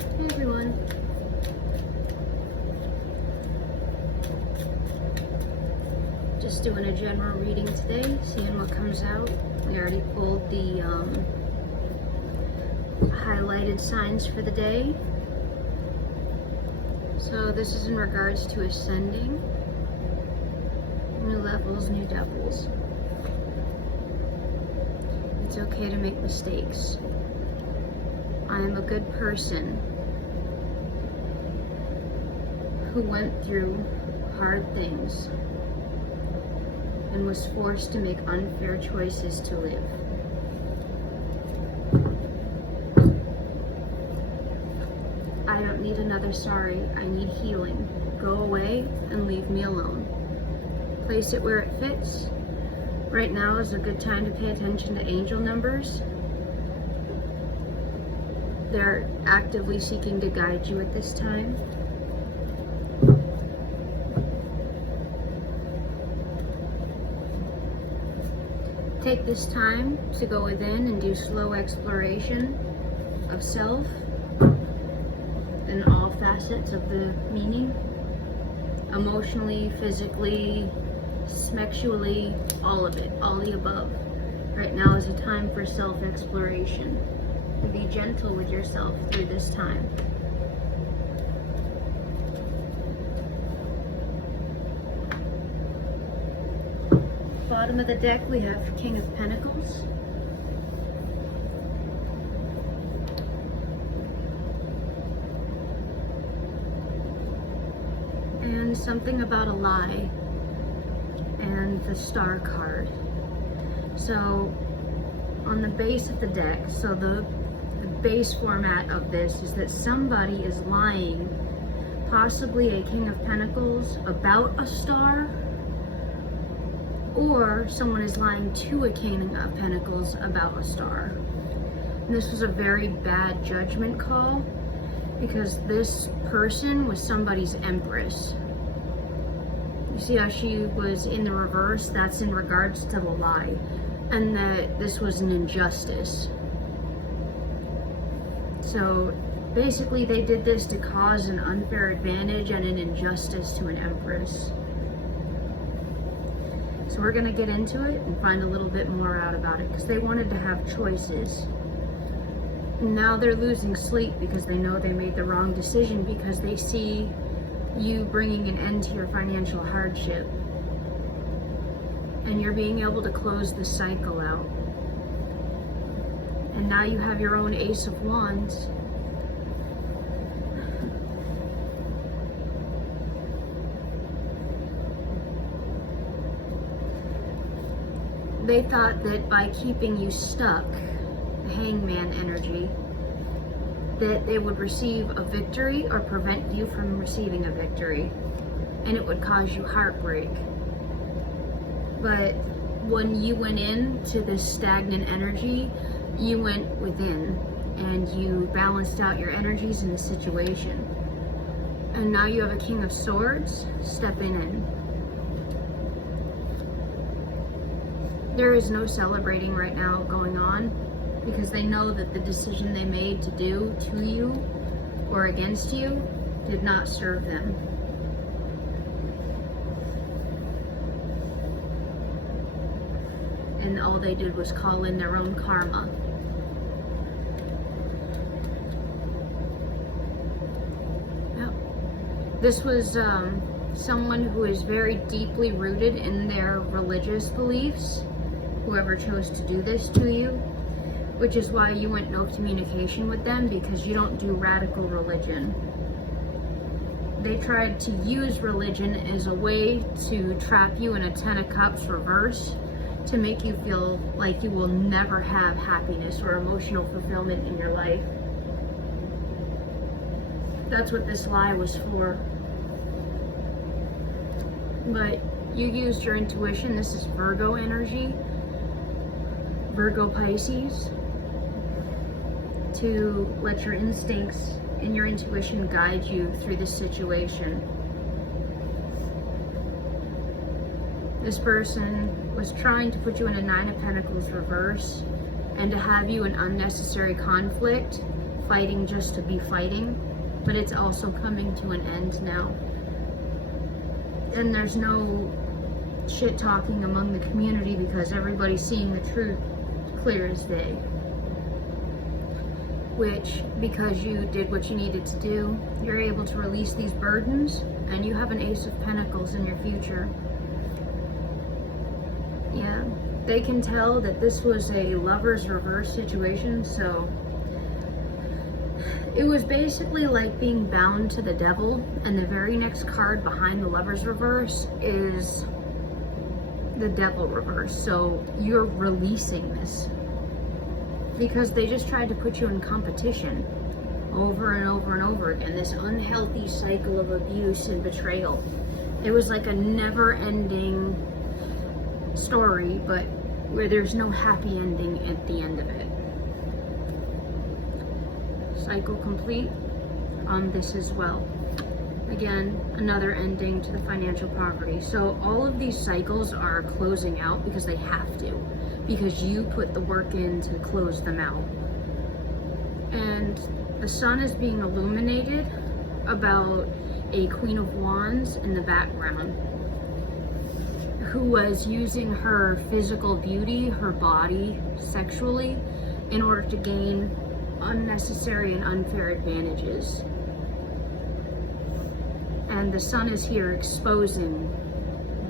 Hey everyone. Just doing a general reading today, seeing what comes out. We already pulled the highlighted signs for the day. So this is in regards to ascending. New levels, new devils. It's okay to make mistakes. I am a good person who went through hard things and was forced to make unfair choices to live. I don't need another sorry, I need healing. Go away and leave me alone. Place it where it fits. Right now is a good time to pay attention to angel numbers. They're actively seeking to guide you at this time. Take this time to go within and do slow exploration of self in all facets of the meaning. Emotionally, physically, sexually, all of it, all the above. Right now is a time for self-exploration. Be gentle with yourself through this time. Bottom of the deck we have King of Pentacles. And something about a lie. And the Star card. So on the base of the deck, so the base format of this is that somebody is lying, possibly a King of Pentacles, about a star, or someone is lying to a King of Pentacles about a star. And this was a very bad judgment call because this person was somebody's empress. You see how she was in the reverse? That's in regards to the lie, and that this was an injustice. So basically they did this to cause an unfair advantage and an injustice to an empress. So we're going to get into it and find a little bit more out about it because they wanted to have choices. Now they're losing sleep because they know they made the wrong decision, because they see you bringing an end to your financial hardship and you're being able to close the cycle out. And now you have your own Ace of Wands. They thought that by keeping you stuck, the Hangman energy, that they would receive a victory or prevent you from receiving a victory, and it would cause you heartbreak. But when you went into this stagnant energy, you went within and you balanced out your energies in the situation. And now you have a King of Swords stepping in. There is no celebrating right now going on because they know that the decision they made to do to you or against you did not serve them. And all they did was call in their own karma. This was someone who is very deeply rooted in their religious beliefs, whoever chose to do this to you, which is why you went no communication with them, because you don't do radical religion. They tried to use religion as a way to trap you in a Ten of Cups reverse, to make you feel like you will never have happiness or emotional fulfillment in your life. That's what this lie was for. But you used your intuition. This is Virgo energy, Virgo Pisces, to let your instincts and your intuition guide you through this situation. This person was trying to put you in a Nine of Pentacles reverse and to have you in unnecessary conflict fighting just to be fighting, but it's also coming to an end now. And there's no shit talking among the community because everybody's seeing the truth clear as day. Which, because you did what you needed to do, you're able to release these burdens, and you have an Ace of Pentacles in your future. Yeah, they can tell that this was a Lover's reverse situation, so it was basically like being bound to the devil, and the very next card behind the Lover's reverse is the Devil reverse. So you're releasing this because they just tried to put you in competition over and over and over again, this unhealthy cycle of abuse and betrayal. It was like a never-ending story, but where there's no happy ending at the end of it. Cycle complete on this as well. Again, another ending to the financial poverty. So all of these cycles are closing out because they have to, because you put the work in to close them out. And the sun is being illuminated about a Queen of Wands in the background who was using her physical beauty, her body, sexually, in order to gain unnecessary and unfair advantages. And the sun is here exposing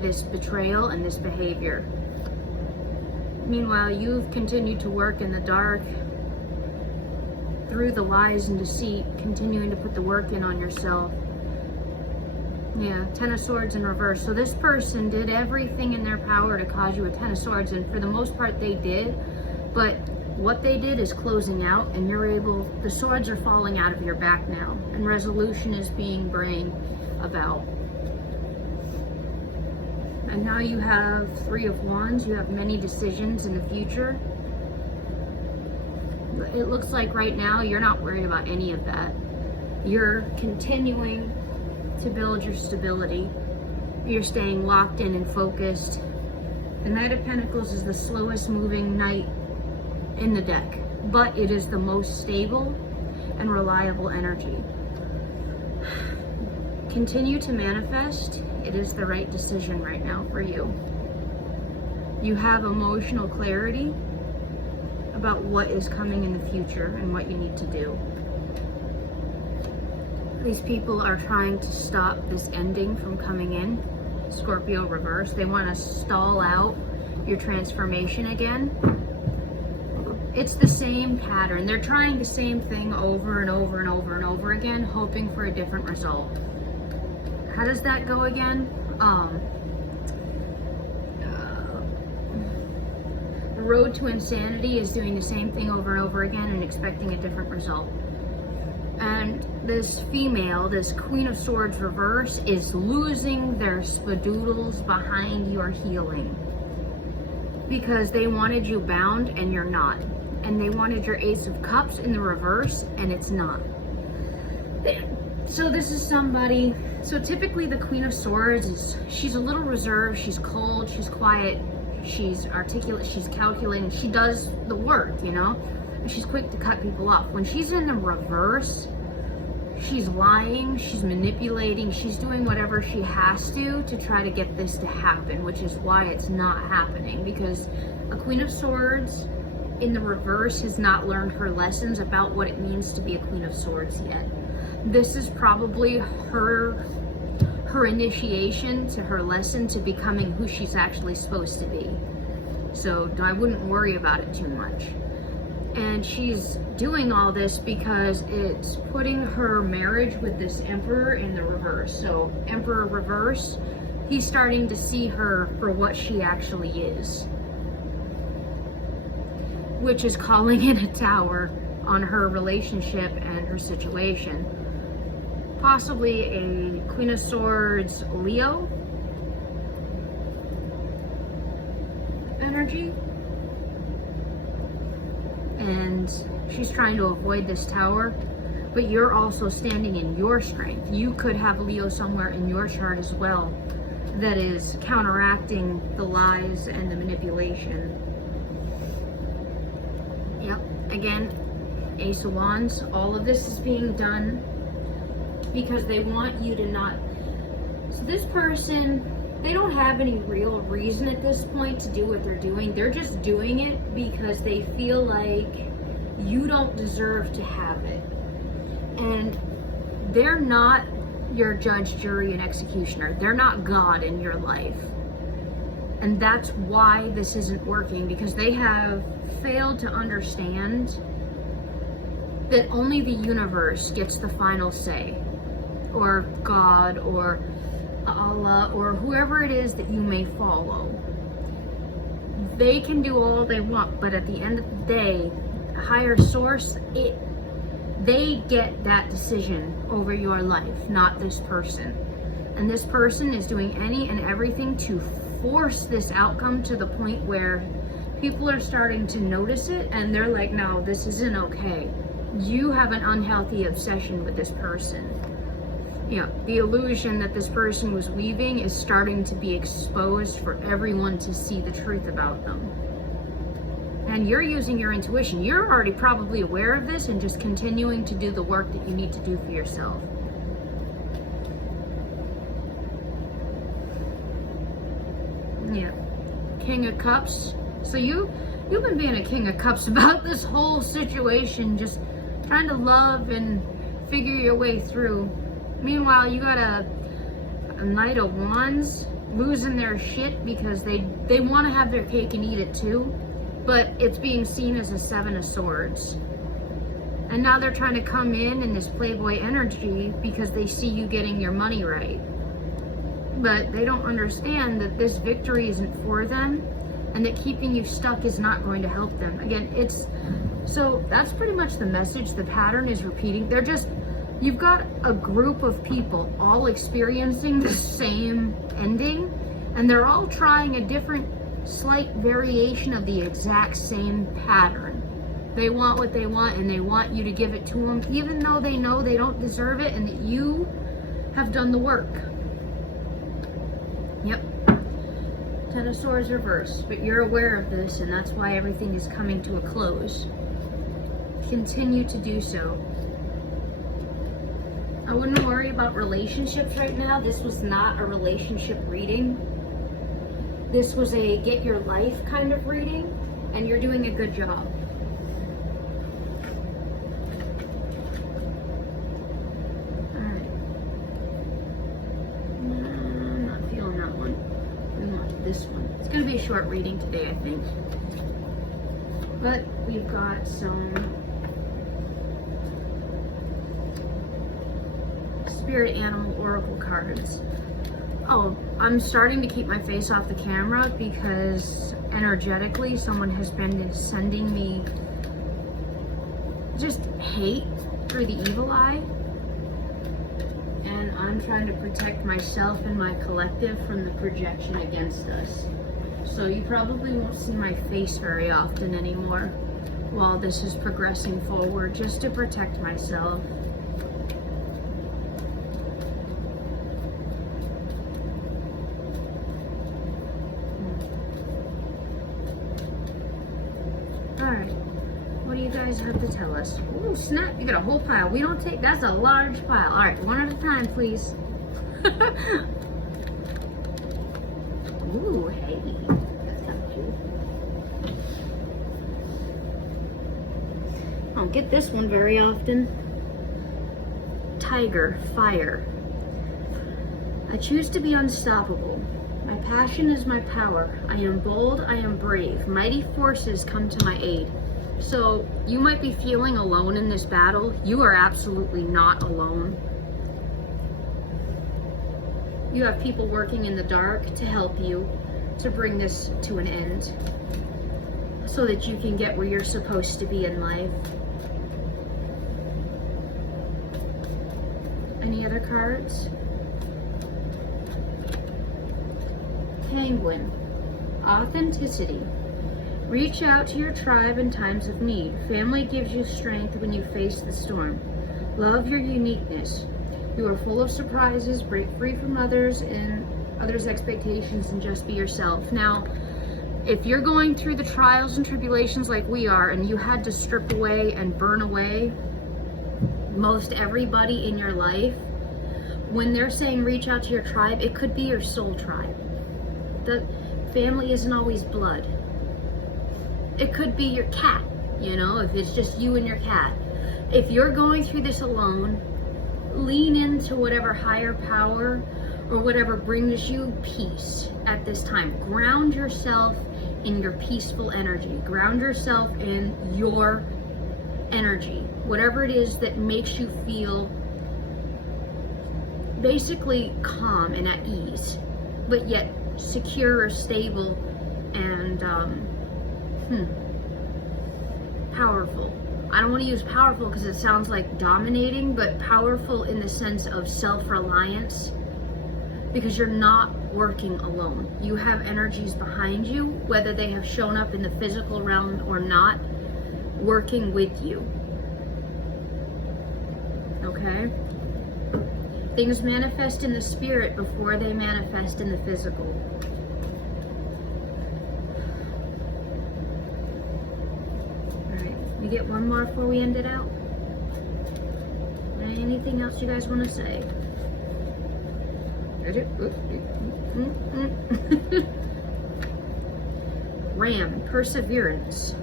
this betrayal and this behavior. Meanwhile, you've continued to work in the dark through the lies and deceit, continuing to put the work in on yourself. Yeah, Ten of Swords in reverse. So this person did everything in their power to cause you a Ten of Swords, and for the most part they did, but what they did is closing out, and you're able, the swords are falling out of your back now, and resolution is being brought about. And now you have Three of Wands, you have many decisions in the future. It looks like right now you're not worried about any of that. You're continuing to build your stability. You're staying locked in and focused. The Knight of Pentacles is the slowest moving knight in the deck, but it is the most stable and reliable energy. Continue to manifest. It is the right decision right now for you. You have emotional clarity about what is coming in the future and what you need to do. These people are trying to stop this ending from coming in. Scorpio reverse. They want to stall out your transformation again. It's the same pattern. They're trying the same thing over and over and over and over again, hoping for a different result. How does that go again? The road to insanity is doing the same thing over and over again and expecting a different result. And this female, this Queen of Swords reverse, is losing their spadoodles behind your healing. Because they wanted you bound and you're not. And they wanted your Ace of Cups in the reverse and it's not. So this is somebody, so typically the Queen of Swords she's a little reserved, she's cold, she's quiet, she's articulate, she's calculating, she does the work, you know? She's quick to cut people off. When she's in the reverse, she's lying, she's manipulating, she's doing whatever she has to try to get this to happen, which is why it's not happening, because a Queen of Swords in the reverse has not learned her lessons about what it means to be a Queen of Swords yet. This is probably her initiation to her lesson to becoming who she's actually supposed to be. So I wouldn't worry about it too much. And she's doing all this because it's putting her marriage with this Emperor in the reverse. So Emperor reverse, he's starting to see her for what she actually is, which is calling in a tower on her relationship and her situation. Possibly a Queen of Swords Leo energy. And she's trying to avoid this tower, but you're also standing in your strength. You could have Leo somewhere in your chart as well that is counteracting the lies and the manipulation. Yep, again, Ace of Wands. All of this is being done because they want you to not. So this person, they don't have any real reason at this point to do what they're doing. They're just doing it because they feel like you don't deserve to have it. And they're not your judge, jury, and executioner. They're not God in your life. And that's why this isn't working, because they have failed to understand that only the universe gets the final say, or God, or Allah, or whoever it is that you may follow. They can do all they want, but at the end of the day, a higher source, they get that decision over your life, not this person. And this person is doing any and everything to force this outcome to the point where people are starting to notice it and they're like, no, this isn't okay. You have an unhealthy obsession with this person. You know, the illusion that this person was weaving is starting to be exposed for everyone to see the truth about them. And you're using your intuition. You're already probably aware of this and just continuing to do the work that you need to do for yourself. Yeah. King of Cups. So you've been being a King of Cups about this whole situation, just trying to love and figure your way through. Meanwhile, you got a Knight of Wands losing their shit because they want to have their cake and eat it too, but it's being seen as a Seven of Swords. And now they're trying to come in this Playboy energy because they see you getting your money right. But they don't understand that this victory isn't for them, and that keeping you stuck is not going to help them. Again, so that's pretty much the message. The pattern is repeating. You've got a group of people all experiencing the same ending, and they're all trying a different, slight variation of the exact same pattern. They want what they want, and they want you to give it to them, even though they know they don't deserve it and that you have done the work. Yep. Ten of Swords reversed, but you're aware of this, and that's why everything is coming to a close. Continue to do so. I wouldn't worry about relationships right now. This was not a relationship reading. This was a get your life kind of reading, and you're doing a good job. Alright. I'm not feeling that one. We want this one. It's going to be a short reading today, I think. But we've got some Spirit Animal Oracle cards. Oh, I'm starting to keep my face off the camera because energetically someone has been sending me just hate through the evil eye. And I'm trying to protect myself and my collective from the projection against us. So you probably won't see my face very often anymore while this is progressing forward, just to protect myself. Alright, what do you guys have to tell us? Ooh, snap, you got a whole pile. We don't take, that's a large pile. Alright, one at a time, please. Ooh, hey, that's kind of cute. I don't get this one very often. Tiger, fire. I choose to be unstoppable. My passion is my power. I am bold, I am brave. Mighty forces come to my aid. So you might be feeling alone in this battle. You are absolutely not alone. You have people working in the dark to help you to bring this to an end so that you can get where you're supposed to be in life. Any other cards? Penguin. Authenticity. Reach out to your tribe in times of need. Family gives you strength when you face the storm. Love your uniqueness. You are full of surprises. Break free from others and others' expectations and just be yourself. Now, If you're going through the trials and tribulations like we are, and you had to strip away and burn away most everybody in your life, when they're saying reach out to your tribe, it could be your soul tribe. The family isn't always blood. It could be your cat, you know, if it's just you and your cat. If you're going through this alone, lean into whatever higher power or whatever brings you peace at this time. Ground yourself in your peaceful energy. Ground yourself in your energy. Whatever it is that makes you feel basically calm and at ease, but yet secure or stable and powerful. I don't want to use powerful because it sounds like dominating, but powerful in the sense of self-reliance, because you're not working alone. You have energies behind you, whether they have shown up in the physical realm or not, working with you. Okay? Things manifest in the spirit before they manifest in the physical. Alright, we get one more before we end it out. Anything else you guys want to say? Ram, perseverance.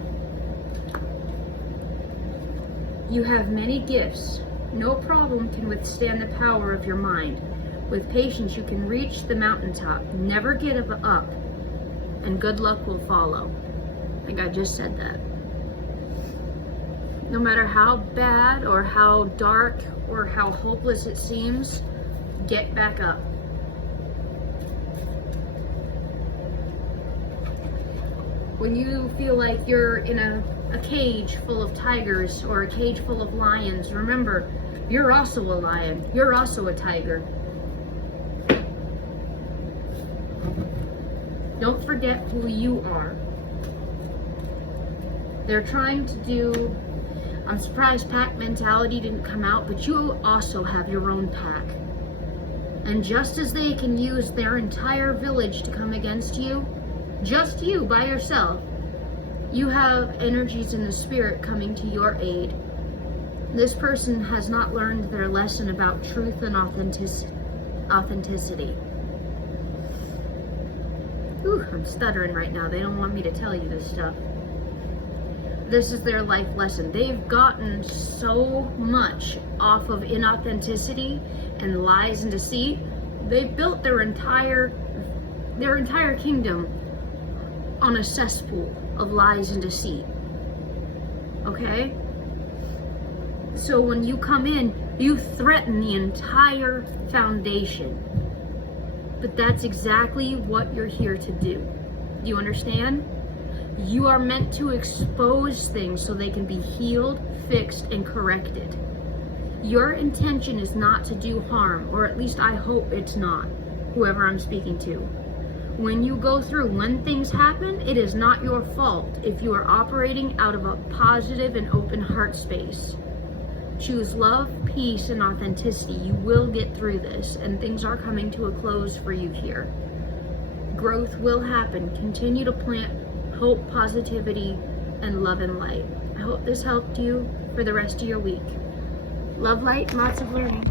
You have many gifts. No problem can withstand the power of your mind. With patience, you can reach the mountaintop. Never give up, and good luck will follow. I think I just said that. No matter how bad or how dark or how hopeless it seems, get back up. When you feel like you're in a cage full of tigers or a cage full of lions, remember, you're also a lion. You're also a tiger. Don't forget who you are. They're trying to do, I'm surprised pack mentality didn't come out, but you also have your own pack. And just as they can use their entire village to come against you, just you by yourself, you have energies in the spirit coming to your aid. This person has not learned their lesson about truth and authenticity. Ooh, I'm stuttering right now. They don't want me to tell you this stuff. This is their life lesson. They've gotten so much off of inauthenticity and lies and deceit. They've built their entire kingdom on a cesspool of lies and deceit. Okay? So when you come in, you threaten the entire foundation. But that's exactly what you're here to do. Do you understand? You are meant to expose things so they can be healed, fixed, and corrected. Your intention is not to do harm, or at least I hope it's not, whoever I'm speaking to. When you go through, when things happen, it is not your fault if you are operating out of a positive and open heart space. Choose love, peace, and authenticity. You will get through this, and things are coming to a close for you here. Growth will happen. Continue to plant hope, positivity, and love and light. I hope this helped you for the rest of your week. Love, light, and lots of learning.